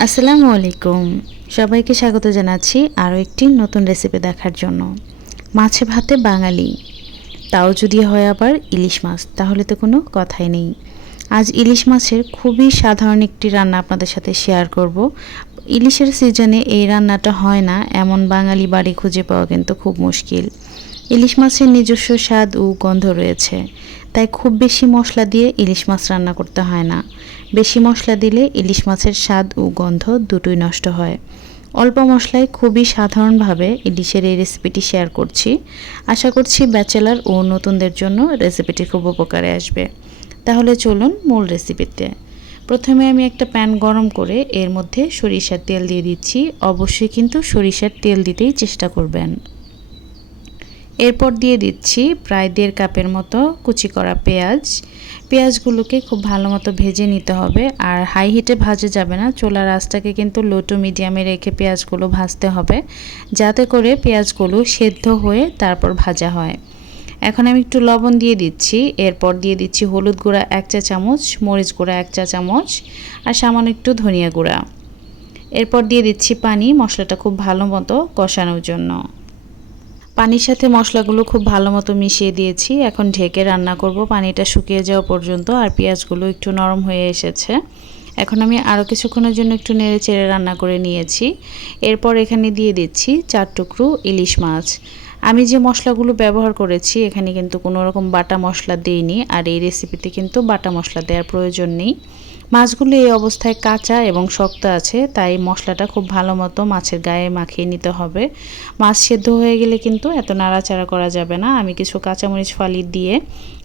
আসসালামু আলাইকুম। সবাইকে স্বাগত জানাচ্ছি আরও একটি নতুন রেসিপি দেখার জন্য। মাছে ভাতে বাঙালি। তাও যদি হয় আবার ইলিশ মাছ, তাহলে তো কোনো কথাই নেই। আজ ইলিশ মাছের খুবই সাধারণ একটি রান্না আপনাদের সাথে শেয়ার করব। ইলিশের সিজনে এই রান্নাটা হয় না, এমন বাঙালি বাড়ি খুঁজে পাওয়া কিন্তু খুব মুশকিল। ইলিশ মাছের নিজস্ব স্বাদ ও গন্ধ রয়েছে, তাই খুব বেশি মশলা দিয়ে ইলিশ মাছ রান্না করতে হয় না। বেশি মশলা দিলে ইলিশ মাছের স্বাদ ও গন্ধ দুটোই নষ্ট হয়। অল্প মশলায় খুবই সাধারণভাবে ইলিশের এই রেসিপিটি শেয়ার করছি। আশা করছি ব্যাচেলার ও নতুনদের জন্য রেসিপিটি খুব উপকারে আসবে। তাহলে চলুন মূল রেসিপিতে। প্রথমে আমি একটা প্যান গরম করে এর মধ্যে সরিষার তেল দিয়ে দিচ্ছি। অবশ্যই কিন্তু সরিষার তেল দিতেই চেষ্টা করবেন। এরপর দিয়ে দিচ্ছি প্রায় দেড় কাপের মতো কুচি করা পেঁয়াজ। পেঁয়াজগুলোকে খুব ভালো মতো ভেজে নিতে হবে আর হাই হিটে ভাজে যাবে না। চোলার আঁচটাকে কিন্তু লো টু মিডিয়ামে রেখে পেঁয়াজগুলো ভাজতে হবে যাতে করে পেঁয়াজগুলো সেদ্ধ হয়ে তারপর ভাজা হয়। এখন আমি একটু লবণ দিয়ে দিচ্ছি। এরপর দিয়ে দিচ্ছি হলুদ গুঁড়া এক চা চামচ, মরিচ গুঁড়া এক চা চামচ আর সামান্য একটু ধনিয়া গুঁড়া। এরপর দিয়ে দিচ্ছি পানি। মশলাটা খুব ভালো মতো কষানোর জন্য। পানির সাথে মশলাগুলো খুব ভালো মতো মিশিয়ে দিয়েছি। এখন ঢেকে রান্না করব। পানিটা শুকিয়ে যাওয়া পর্যন্ত আর পেঁয়াজগুলো একটু নরম হয়ে এসেছে। এখন আমি আরও কিছুক্ষণের জন্য একটু নেড়ে চেড়ে রান্না করে নিয়েছি। এরপর এখানে দিয়ে দিচ্ছি চার টুকরো ইলিশ মাছ। আমি যে মশলাগুলো ব্যবহার করেছি, এখানে কিন্তু কোনো রকম বাটা মশলা দিইনি। আর এই রেসিপিতে কিন্তু বাটা মশলা দেওয়ার প্রয়োজন নেই। মাছগুলো এই অবস্থায় কাঁচা এবং শক্ত আছে, তাই মশলাটা খুব ভালো মতো মাছের গায়ে মাখিয়ে নিতে হবে। মাছ সেদ্ধ হয়ে গেলে কিন্তু এত নাড়াচাড়া করা যাবে না। আমি কিছু কাঁচামরিচ ফালি দিয়ে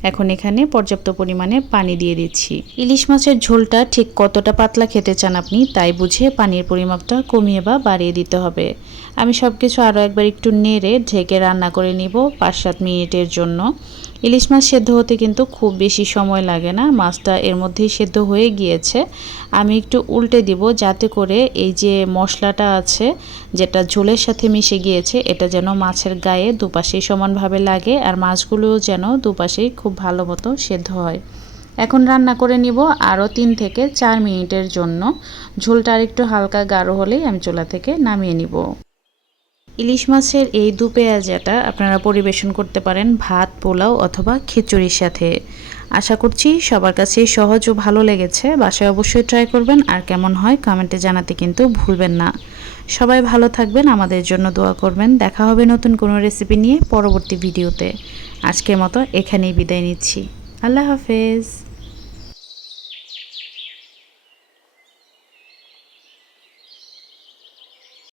এখন এখানে পর্যাপ্ত পরিমাণে পানি দিয়ে দিচ্ছি। ইলিশ মাছের ঝোলটা ঠিক কতটা পাতলা খেতে চান আপনি, তাই বুঝে পানির পরিমাপটা কমিয়ে বা বাড়িয়ে দিতে হবে। আমি সব কিছু আরও একবার একটু নেড়ে ঢেকে রান্না করে নিব পাঁচ সাত মিনিটের জন্য। ইলিশ মাছ সেদ্ধ হতে কিন্তু খুব বেশি সময় লাগে না, মাছটা এর মধ্যেই সেদ্ধ হয়ে গিয়েছে। আমি একটু উল্টে দিব যাতে করে এই যে মশলাটা আছে, যেটা ঝোলের সাথে মিশে গিয়েছে, এটা যেন মাছের গায়ে দুপাশেই সমানভাবে লাগে আর মাছগুলোও যেন দুপাশেই খুব ভালো মতো সেদ্ধ হয়। এখন রান্না করে নিব আরও তিন থেকে চার মিনিটের জন্য। ঝোলটা আর একটু হালকা গাঢ় হলেই আমি চুলা থেকে নামিয়ে নিব। ইলিশ মাছের এই দু পেঁয়াজাটা আপনারা পরিবেশন করতে পারেন ভাত, পোলাও অথবা খিচুড়ির সাথে। আশা করছি সবার কাছে সহজ ও ভালো লেগেছে। বাসায় অবশ্যই ট্রাই করবেন। আর কেমন হয় কমেন্টে জানাতে কিন্তু ভুলবেন না। সবাই ভালো থাকবেন, আমাদের জন্য দোয়া করবেন। দেখা হবে নতুন কোনো রেসিপি নিয়ে পরবর্তী ভিডিওতে আজকের মতো এখানেই বিদায় নিচ্ছি। আল্লাহ হাফেজ।